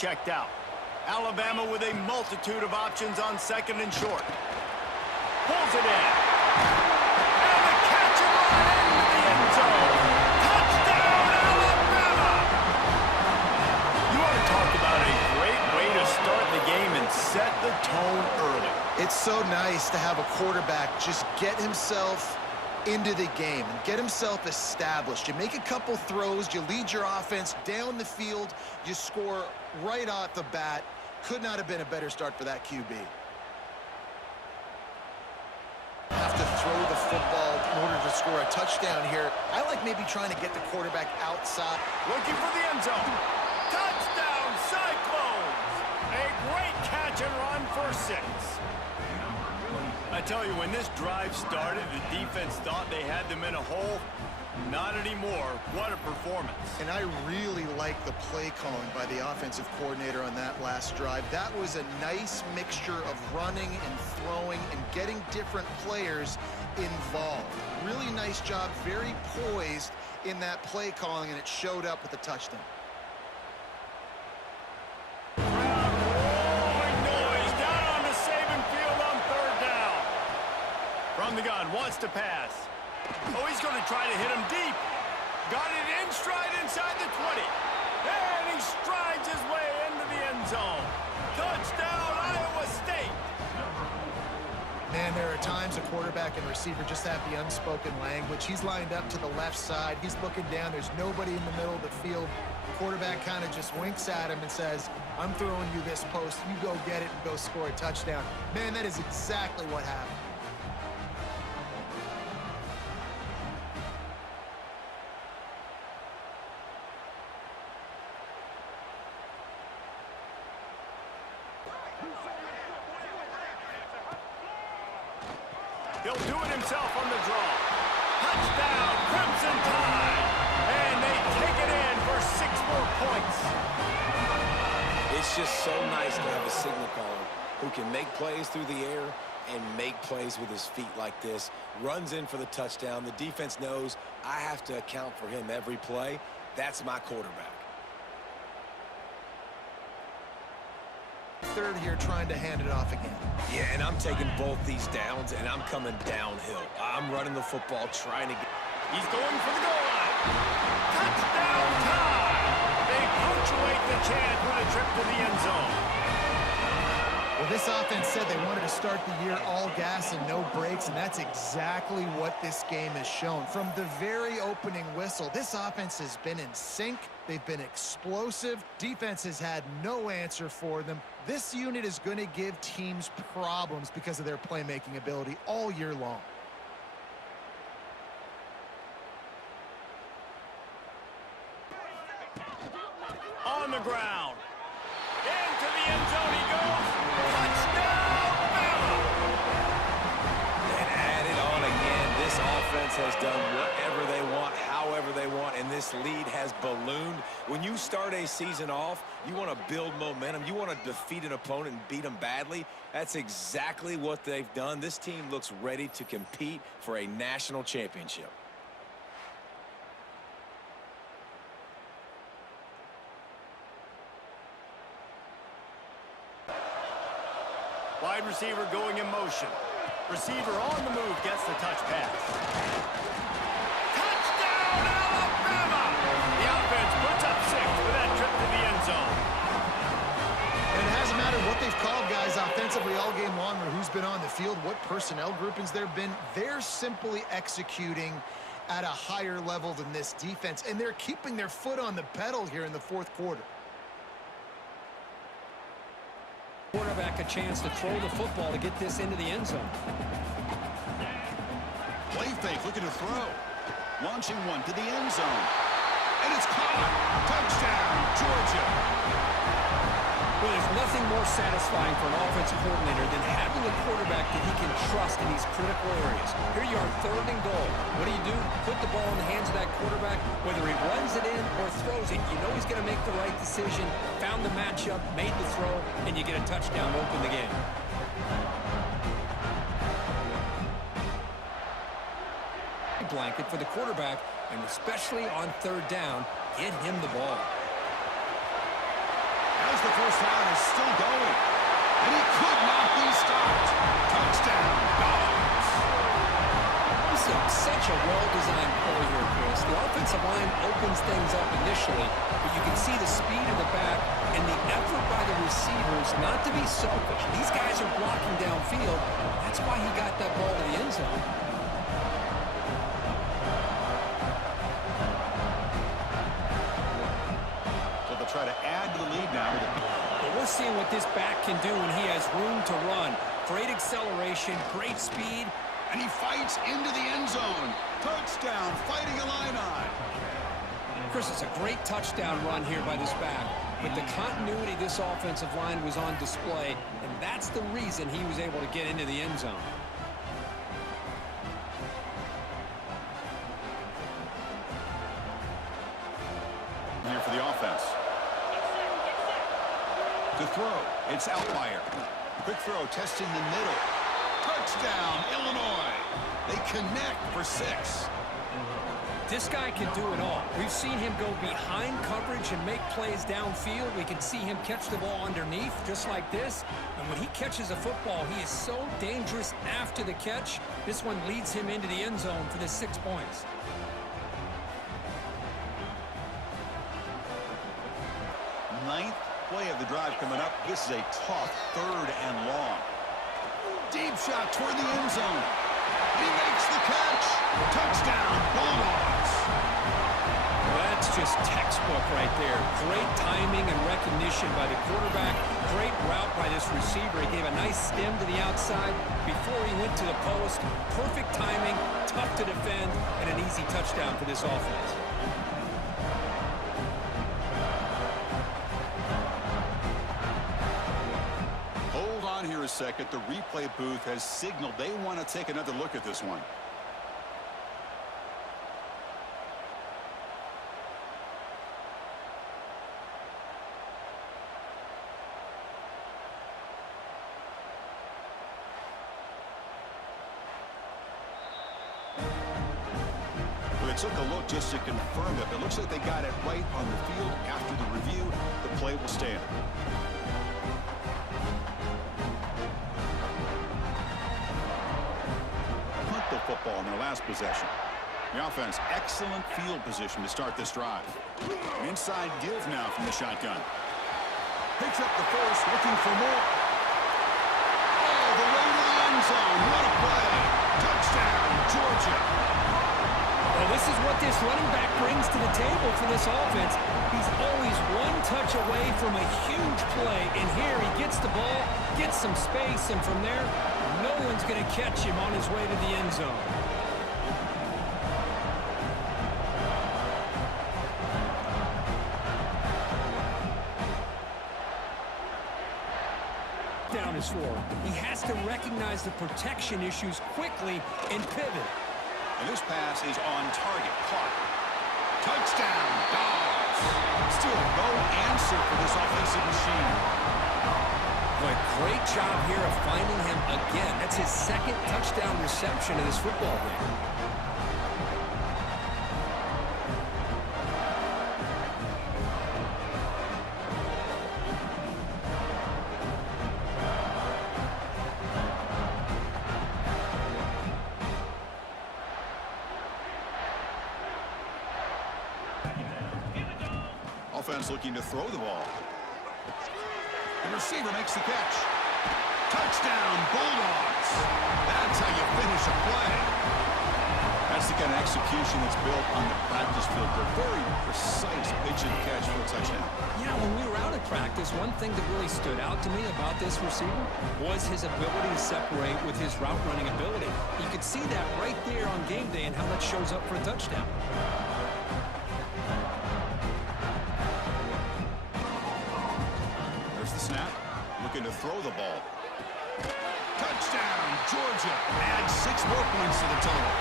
checked out. Alabama with a multitude of options on second and short. Pulls it in. And the catch and run into the end zone. Touchdown, Alabama! You want to talk about a great way to start the game and set the tone early. It's so nice to have a quarterback just get himself into the game and get himself established. You make a couple throws, you lead your offense down the field, you score right off the bat. Could not have been a better start for that QB. Have to throw the football in order to score a touchdown here. I like maybe trying to get the quarterback outside. Looking for the end zone. Touchdown, Cyclones! A great catch and run for 6. I tell you, when this drive started, the defense thought they had them in a hole. Not anymore. What a performance. And I really like the play calling by the offensive coordinator on that last drive. That was a nice mixture of running and throwing and getting different players involved. Really nice job, very poised in that play calling, and it showed up with a touchdown. From the gun, wants to pass. Oh, he's going to try to hit him deep. Got it in stride inside the 20. And he strides his way into the end zone. Touchdown, Iowa State. Man, there are times a quarterback and receiver just have the unspoken language. He's lined up to the left side. He's looking down. There's nobody in the middle of the field. Quarterback kind of just winks at him and says, I'm throwing you this post. You go get it and go score a touchdown. Man, that is exactly what happened. He'll do it himself on the draw. Touchdown, Crimson Tide. And they take it in for 6 more points. It's just so nice to have a signal caller who can make plays through the air and make plays with his feet like this. Runs in for the touchdown. The defense knows I have to account for him every play. That's my quarterback. Third here trying to hand it off again. Yeah, and I'm taking both these downs, and I'm coming downhill. I'm running the football, trying to get... He's going for the goal line. Touchdown time! They punctuate the chance with a trip to the end zone. Well, this offense said they wanted to start the year all gas and no brakes, and that's exactly what this game has shown. From the very opening whistle, this offense has been in sync. They've been explosive. Defense has had no answer for them. This unit is going to give teams problems because of their playmaking ability all year long. On the ground. Into the end zone he goes. Touchdown, Bama! And add it on again. This offense has done whatever they want, however they want, and this lead has ballooned. When you start a season off, you want to build momentum. You want to defeat an opponent and beat them badly. That's exactly what they've done. This team looks ready to compete for a national championship. Wide receiver going in motion. Receiver on the move gets the touch pass. Touchdown, Alabama! The offense puts up 6 for that trip to the end zone. And it hasn't mattered what they've called guys offensively all game long or who's been on the field, what personnel groupings there have been. They're simply executing at a higher level than this defense, and they're keeping their foot on the pedal here in the fourth quarter. Quarterback a chance to throw the football to get this into the end zone. Play fake, looking to throw. Launching one to the end zone. And it's caught. Touchdown, Georgia. Well, there's nothing more satisfying for an offensive coordinator than having a quarterback that he can trust in these critical areas. Here you are, 3rd and goal. What do? Put the ball in the hands of that quarterback. Whether he runs it in or throws it, you know he's going to make the right decision. Found the matchup, made the throw, and you get a touchdown to open the game. Blanket for the quarterback, and especially on 3rd down, get him the ball. As the offensive line opens things up initially, but you can see the speed in the back and the effort by the receivers not to be selfish. These guys are blocking downfield. That's why he got that ball to the end zone. So they'll try to add to the lead now. But we're seeing what this back can do when he has room to run. Great acceleration, great speed. And he fights into the end zone. Touchdown, Fighting Illini. Chris, it's a great touchdown run here by this back. But the continuity of this offensive line was on display, and that's the reason he was able to get into the end zone. Here for the offense. To throw, it's Outlier. Quick throw, testing the middle. Touchdown, Illinois. They connect for 6. This guy can do it all. We've seen him go behind coverage and make plays downfield. We can see him catch the ball underneath, just like this. And when he catches a football, he is so dangerous after the catch. This one leads him into the end zone for the 6 points. Ninth play of the drive coming up. This is a tough 3rd and long. Deep shot toward the end zone. He makes the catch. Touchdown, Bulldogs. Well, that's just textbook right there. Great timing and recognition by the quarterback. Great route by this receiver. He gave a nice stem to the outside before he went to the post. Perfect timing, tough to defend, and an easy touchdown for this offense. Hold on here a second. The replay booth has signaled they want to take another look at this one. They took a look just to confirm it. It looks like they got it right on the field. After the review, the play will stand. Punt the football in their last possession. The offense, excellent field position to start this drive. An inside give now from the shotgun. Picks up the first, looking for more. Oh, the way to the end zone. What a play. Touchdown, Georgia. Well, this is what this running back brings to the table for this offense. He's always one touch away from a huge play, and here he gets the ball, gets some space, and from there, no one's going to catch him on his way to the end zone. Down is for. He has to recognize the protection issues quickly and pivot. And this pass is on target. Caught. Touchdown, Dogs. Still no answer for this offensive machine. Boy, great job here of finding him again. That's his 2nd touchdown reception of this football game. Offense looking to throw the ball. The receiver makes the catch. Touchdown, Bulldogs. That's how you finish a play. That's the kind of execution that's built on the practice field. A very precise pitch and catch for a touchdown. Yeah, when we were out at practice, one thing that really stood out to me about this receiver was his ability to separate with his route running ability. You could see that right there on game day and how that shows up for a touchdown. Snap, looking to throw the ball. Touchdown, Georgia. Adds 6 more points to the total.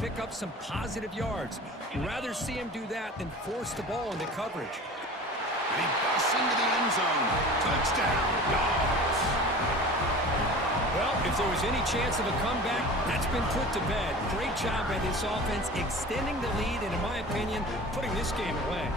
Pick up some positive yards. You'd rather see him do that than force the ball into coverage. He busts into the end zone. Touchdown, Dogs. Well, if there was any chance of a comeback, that's been put to bed. Great job by this offense extending the lead and, in my opinion, putting this game away.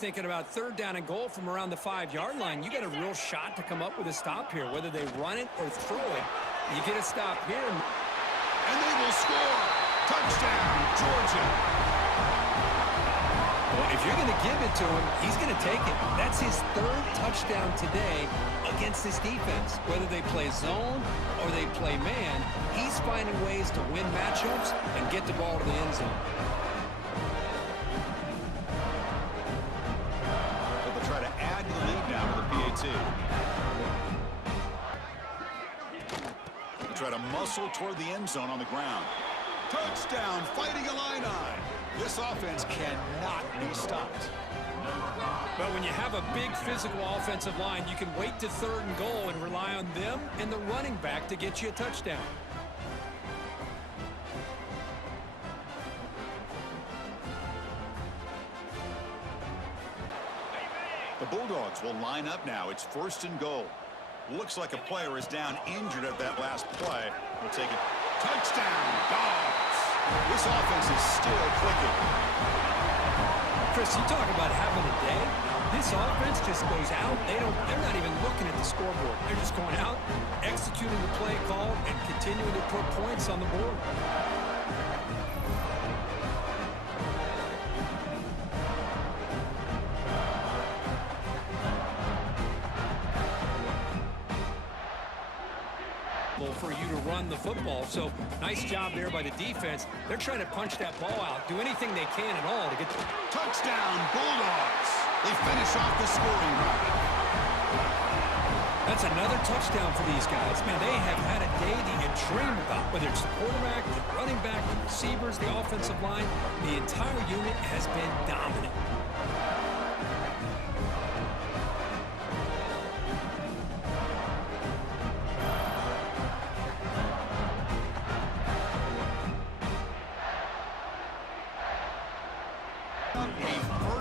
Thinking about third down and goal from around the 5-yard line. You got a real shot to come up with a stop here, whether they run it or throw it. You get a stop here. And they will score. Touchdown, Georgia. Well, if you're going to give it to him, he's going to take it. That's his third touchdown today against this defense. Whether they play zone or they play man, he's finding ways to win matchups and get the ball to the end zone. Try to add to the lead now with the PAT. They try to muscle toward the end zone on the ground. Touchdown, Fighting Illini. This offense cannot be stopped. But when you have a big physical offensive line, you can wait to third and goal and rely on them and the running back to get you a touchdown. The Bulldogs will line up now. It's first and goal. Looks like a player is down injured at that last play. We'll take it. Touchdown, Dogs. This offense is still clicking. Chris, you talk about having a day. This offense just goes out. They're not even looking at the scoreboard. They're just going out, executing the play call, and continuing to put points on the board. For you to run the football. So nice job there by the defense. They're trying to punch that ball out, do anything they can at all to get the touchdown Bulldogs. They finish off the scoring drive. That's another touchdown for these guys. Man, they have had a day that you dream about, whether it's the quarterback, the running back, the receivers, the offensive line. The entire unit has been dominant.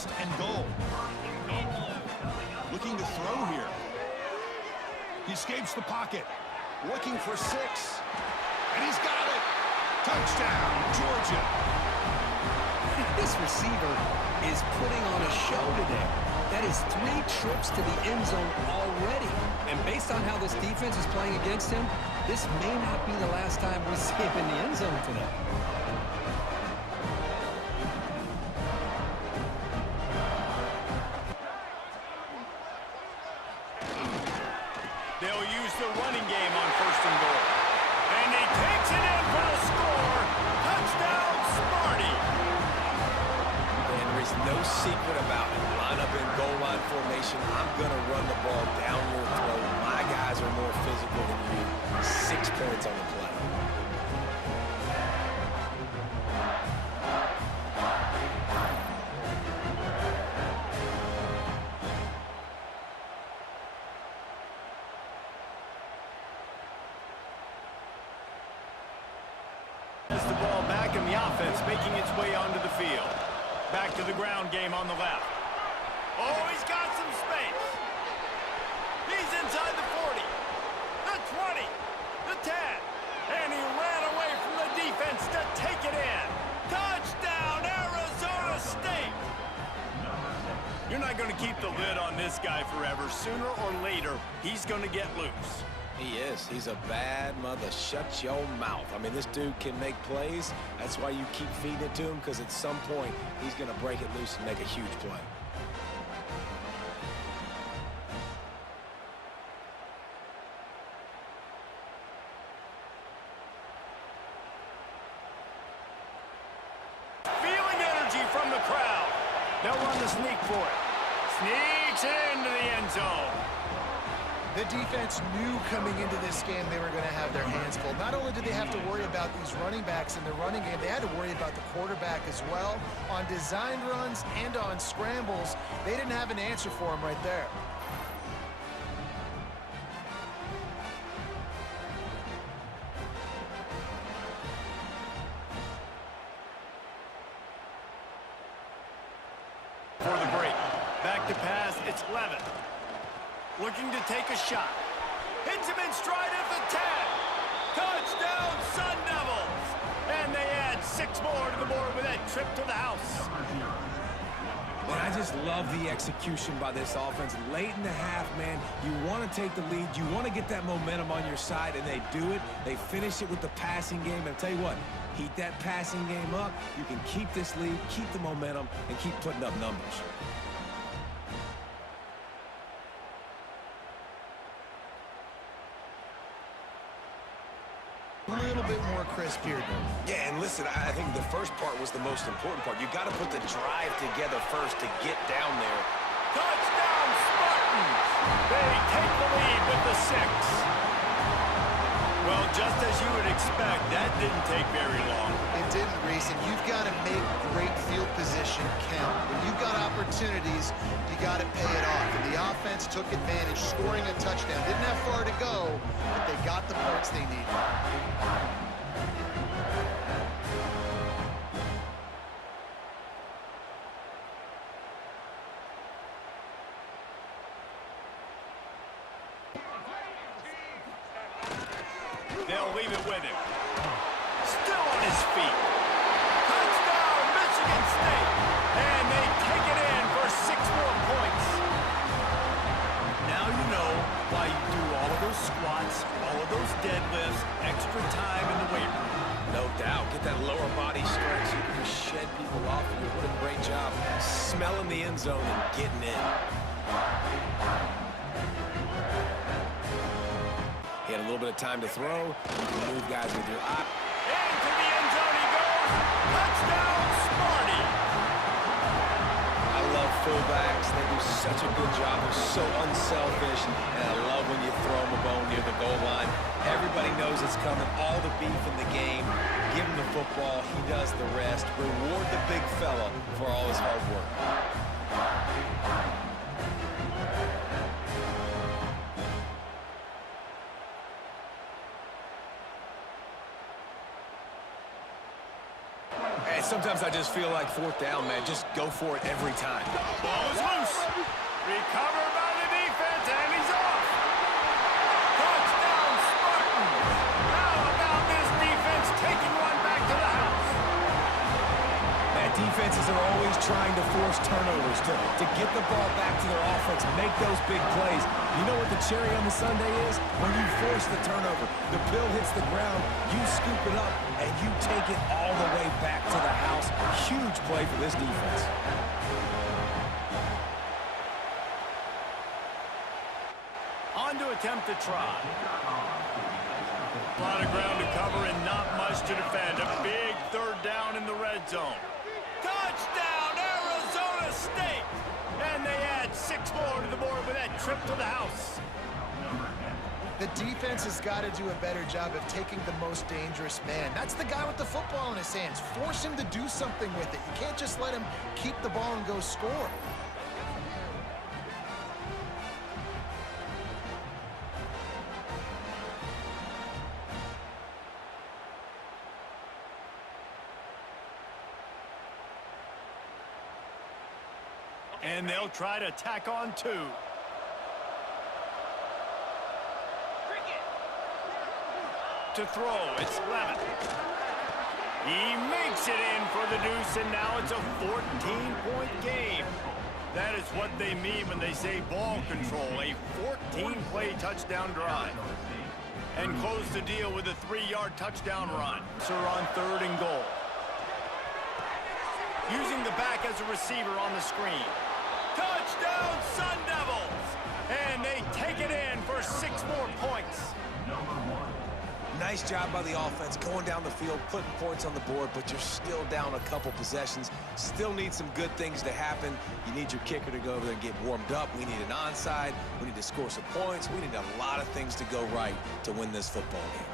And goal. Looking to throw here. He escapes the pocket. Looking for 6. And he's got it. Touchdown, Georgia. This receiver is putting on a show today. That is 3 trips to the end zone already. And based on how this defense is playing against him, this may not be the last time we see him in the end zone today. They'll use the running game on first and goal. And he takes it in for the score. Touchdown, Sparty. And there's no secret about it. Line up in goal line formation. I'm going to run the ball down your throat. My guys are more physical than you. 6 points on the play. The ball back in the offense making its way onto the field. Back to the ground game on the left. Oh, he's got some space. He's inside the 40, the 20, the 10, and he ran away from the defense to take it in. Touchdown, Arizona State. You're not going to keep the lid on this guy forever. Sooner or later, he's going to get loose. He is. He's a bad mother. Shut your mouth. I mean, this dude can make plays. That's why you keep feeding it to him, because at some point, he's going to break it loose and make a huge play. Feeling energy from the crowd. They'll run the sneak for it. Sneaks into the end zone. The defense knew coming into this game they were going to have their hands full. Not only did they have to worry about these running backs in the running game, they had to worry about the quarterback as well. On design runs and on scrambles, they didn't have an answer for him right there. It's Levin. Looking to take a shot. Hits him in stride at the 10. Touchdown, Sun Devils! And they add 6 more to the board with that trip to the house. Man, I just love the execution by this offense. Late in the half, man, you want to take the lead. You want to get that momentum on your side, and they do it. They finish it with the passing game. And I'll tell you what, heat that passing game up. You can keep this lead, keep the momentum, and keep putting up numbers. A little bit more crisp here, though. Yeah, and listen, I think the first part was the most important part. You got to put the drive together first to get down there. Touchdown, Spartans! They take the lead with the 6. Well, just as you would expect, that didn't take very long. It didn't, Reese, and you've got to make great field position count. When you've got opportunities, you got to pay it off. And the offense took advantage, scoring a touchdown. Didn't have far to go, but they got the points they needed. They'll leave it with him. Still on his feet. Touchdown, Michigan State. And they take it in for 6 more points. Now you know why you do all of those squats, all of those deadlifts, extra time in the weight room. No doubt. Get that lower body stretch. You can just shed people off of you. What a great job smelling the end zone and getting in. He had a little bit of time to throw. You can move guys with your eye. Into the end zone he goes. Touchdown, Sparty. I love fullbacks. They do such a good job. They're so unselfish. And I love when you throw them a bone near the goal line. Everybody knows it's coming. All the beef in the game. Give him the football. He does the rest. Reward the big fella for all his hard work. And sometimes I just feel like 4th down, man. Just go for it every time. Ball is loose. Recovered by the defense, and he's off. Touchdown, Spartans. How about this defense taking one back to the house? Man, defenses are always trying to force turnovers to get the ball back to their offense, make those big plays. You know what the cherry on the sundae is? When you force the turnover, the pill hits the ground, you scoop it up, and you take it all the way back to the house. Huge play for this defense. On to attempt to try. A lot of ground to cover and not much to defend. A big 3rd down in the red zone. Touchdown, Arizona State! And they add 6 more to the board with that trip to the house. The defense has got to do a better job of taking the most dangerous man. That's the guy with the football in his hands. Force him to do something with it. You can't just let him keep the ball and go score. And they'll try to tack on 2. To throw, it's Levin. He makes it in for the deuce, and now it's a 14-point game. That is what they mean when they say ball control, a 14-play touchdown drive. And close the deal with a 3-yard touchdown run. So on 3rd and goal. Using the back as a receiver on the screen. Touchdown, Sun Devils! And they take it in for 6 more points. Nice job by the offense, going down the field, putting points on the board, but you're still down a couple possessions. Still need some good things to happen. You need your kicker to go over there and get warmed up. We need an onside. We need to score some points. We need a lot of things to go right to win this football game.